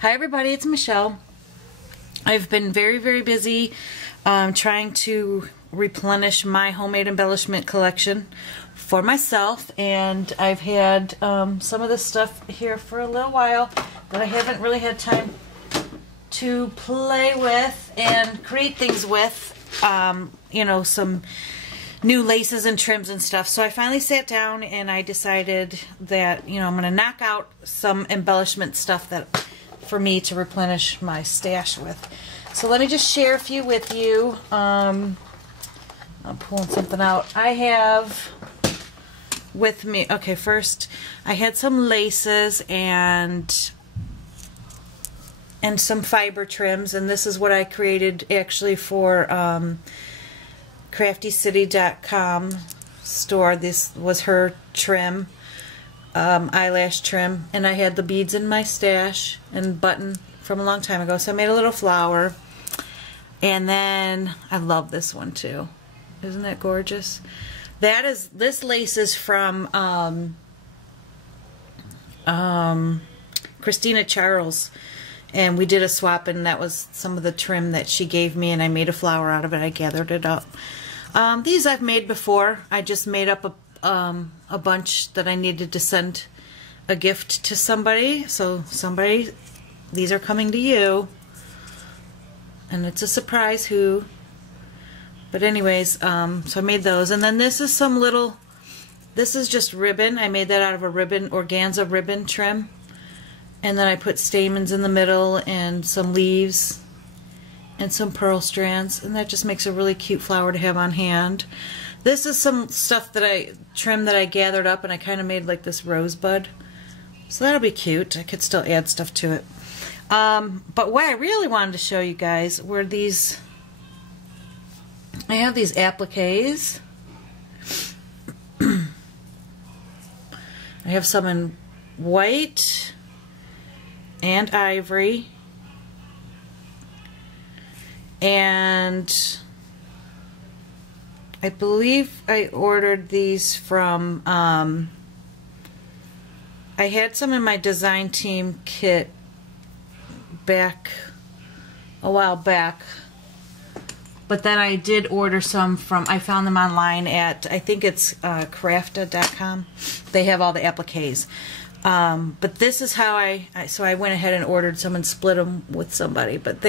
Hi everybody, it's Michelle. I've been very busy trying to replenish my homemade embellishment collection for myself, and I've had some of this stuff here for a little while that I haven't really had time to play with and create things with, you know, some new laces and trims and stuff. So I finally sat down and I decided that, you know, I'm going to knock out some embellishment stuff that for me to replenish my stash with. So let me just share a few with you. I'm pulling something out. I have with me, okay, first I had some laces and some fiber trims, and this is what I created actually for craftycity.com store. This was her trim, eyelash trim, and I had the beads in my stash and button from a long time ago, so I made a little flower. And then I love this one too. Isn't that gorgeous? This lace is from Christina Charles, and we did a swap, and that was some of the trim that she gave me, and I made a flower out of it. I gathered it up. These I've made before. I just made up a bunch that I needed to send a gift to somebody. So these are coming to you, and it's a surprise who. But anyways, so I made those, and then this is this is just ribbon. I made that out of a ribbon, organza ribbon trim, and then I put stamens in the middle and some leaves and some pearl strands, and that just makes a really cute flower to have on hand. This is some stuff that trim that I gathered up, and I kind of made like this rosebud, so that'll be cute. I could still add stuff to it. But what I really wanted to show you guys were these. I have these appliques. I have some in white and ivory, and I believe I ordered these from I had some in my design team kit back a while back, but then I did order some from, I found them online at, I think it's crafta.com. They have all the appliques. But this is how so I went ahead and ordered some and split them with somebody. But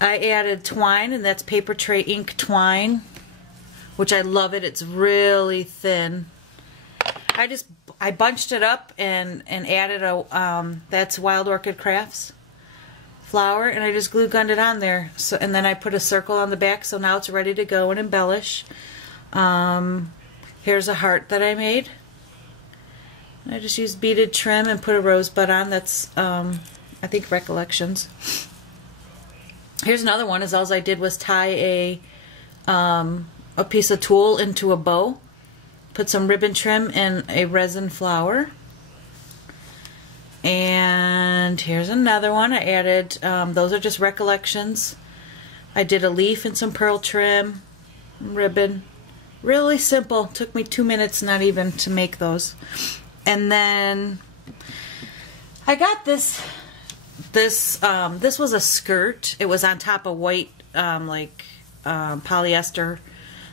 I added twine, and that's paper tray ink twine, which I love it. It's really thin. I bunched it up and added that's Wild Orchid Crafts flower, and I just glue gunned it on there. So, and then I put a circle on the back, so now it's ready to go and embellish. Here's a heart that I made. I just used beaded trim and put a rosebud on. That's I think Recollections. Here's another one. All I did was tie a piece of tulle into a bow, put some ribbon trim and a resin flower. And here's another one. I added, those are just Recollections. I did a leaf and some pearl trim, ribbon. Really simple. Took me 2 minutes, not even, to make those. And then I got this was a skirt. It was on top of white, polyester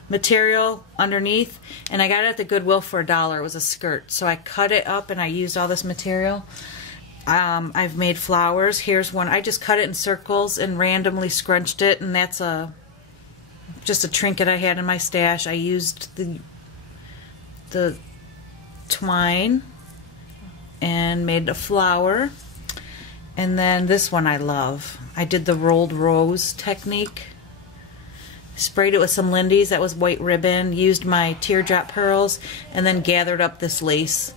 material underneath, and I got it at the Goodwill for $1. It was a skirt, so I cut it up and I used all this material. I've made flowers. Here's one. I just cut it in circles and randomly scrunched it, and that's just a trinket I had in my stash. I used the twine and made a flower. And then this one I love. I did the rolled rose technique. Sprayed it with some Lindy's, that was white ribbon, used my teardrop pearls, and then gathered up this lace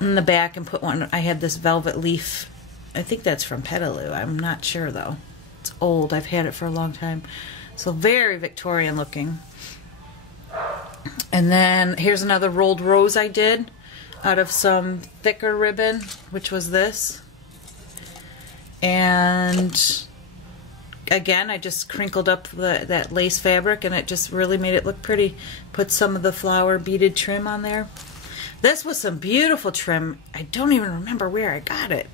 in the back and put one. I had this velvet leaf. I think that's from Petaloo. I'm not sure though. It's old. I've had it for a long time. So very Victorian looking. And then here's another rolled rose I did out of some thicker ribbon, which was this. And again, I just crinkled up that lace fabric, and it just really made it look pretty. Put some of the flower beaded trim on there. This was some beautiful trim. I don't even remember where I got it.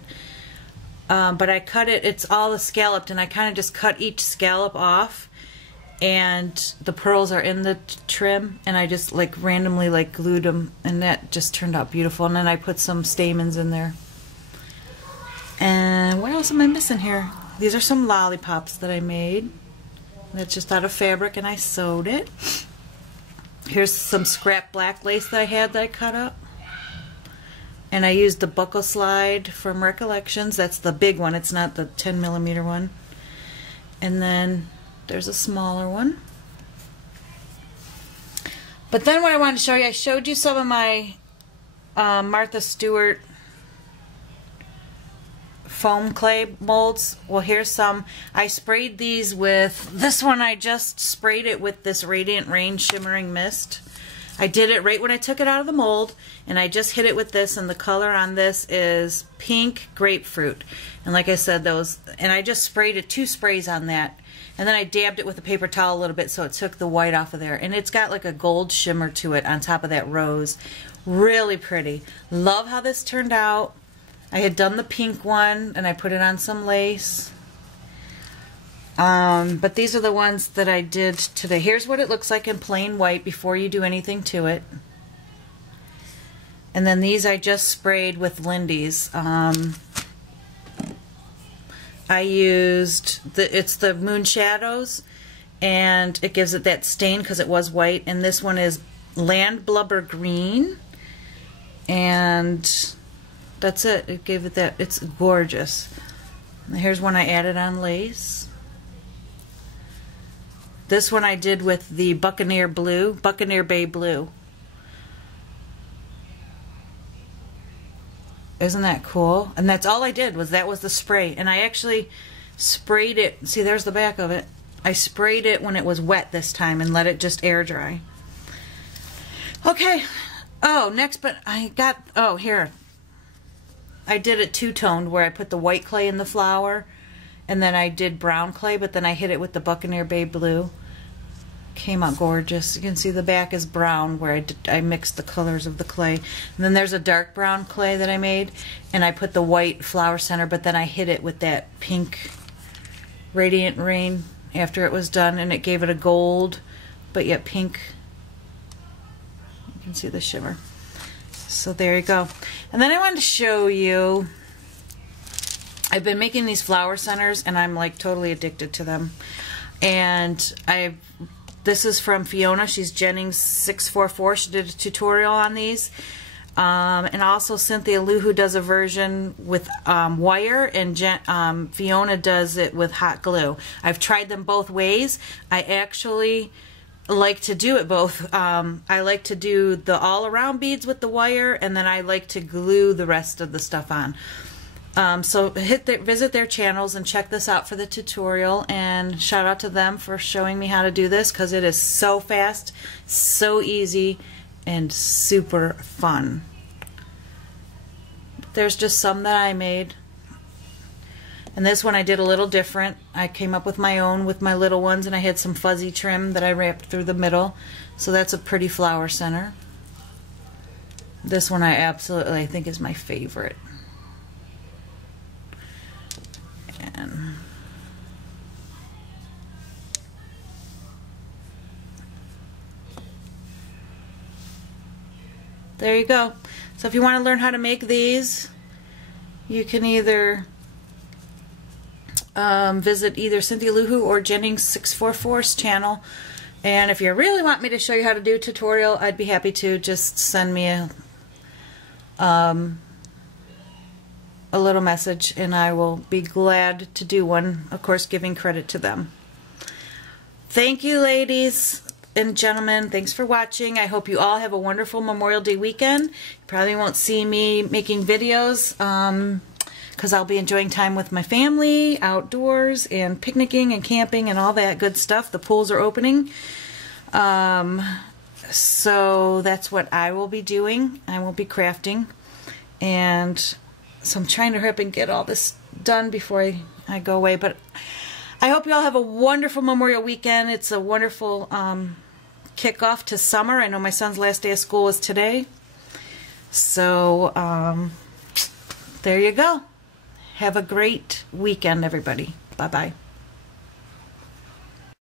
but I cut it, it's all scalloped, and I kind of just cut each scallop off, and the pearls are in the trim, and I just like randomly like glued them, and that just turned out beautiful. And then I put some stamens in there. And what else am I missing here? These are some lollipops that I made. That's just out of fabric, and I sewed it. Here's some scrap black lace that I had that I cut up. And I used the buckle slide from Recollections. That's the big one. It's not the 10mm one. And then there's a smaller one. But then what I wanted to show you, I showed you some of my Martha Stewart foam clay molds. Well, here's some. I sprayed these with, this one I just sprayed it with this Radiant Rain Shimmering Mist. I did it right when I took it out of the mold, and I just hit it with this, and the color on this is pink grapefruit. And like I said, those, and I just sprayed it, 2 sprays on that, and then I dabbed it with a paper towel a little bit so it took the white off of there. And it's got like a gold shimmer to it on top of that rose. Really pretty. Love how this turned out. I had done the pink one, and I put it on some lace. But these are the ones that I did today. Here's what it looks like in plain white before you do anything to it. And then these I just sprayed with Lindy's. I used, it's the Moon Shadows, and it gives it that stain because it was white. And this one is Land Blubber Green. And that's it. It gave it that. It's gorgeous. And here's one I added on lace. This one I did with the Buccaneer Blue, Buccaneer Bay Blue. Isn't that cool? And that's all I did, that was the spray. And I actually sprayed it. See, there's the back of it. I sprayed it when it was wet this time and let it just air dry. Okay. Oh, next, but I got, oh, here. I did it two-toned where I put the white clay in the flower, and then I did brown clay, but then I hit it with the Buccaneer Bay Blue. Came out gorgeous. You can see the back is brown where I mixed the colors of the clay. And then there's a dark brown clay that I made, and I put the white flower center, but then I hit it with that pink Radiant Rain after it was done, and it gave it a gold, but yet pink. You can see the shimmer. So there you go. And then I wanted to show you, I've been making these flower centers, and I'm like totally addicted to them. And this is from Fiona. She's Jennings 644. She did a tutorial on these. And also Cynthia Lou, who does a version with wire, and Fiona does it with hot glue. I've tried them both ways. I actually like to do it both. I like to do the all-around beads with the wire, and then I like to glue the rest of the stuff on. So visit their channels and check this out for the tutorial, and shout out to them for showing me how to do this, because it is so fast, so easy, and super fun. There's just some that I made. And this one I did a little different. I came up with my own with my little ones, and I had some fuzzy trim that I wrapped through the middle. So that's a pretty flower center. This one I absolutely, I think, is my favorite. And there you go. So if you want to learn how to make these, you can either visit either Cynthia Luhu or Jennings 644's channel. And if you really want me to show you how to do a tutorial, I'd be happy to. Just send me a little message, and I will be glad to do one, of course giving credit to them. Thank you, ladies and gentlemen. Thanks for watching. I hope you all have a wonderful Memorial Day weekend. You probably won't see me making videos because I'll be enjoying time with my family outdoors and picnicking and camping and all that good stuff. The pools are opening. So that's what I will be doing. I will be crafting, and so I'm trying to hurry up and get all this done before I go away. But I hope you all have a wonderful Memorial weekend. It's a wonderful kickoff to summer. I know my son's last day of school is today. So there you go. Have a great weekend, everybody. Bye-bye.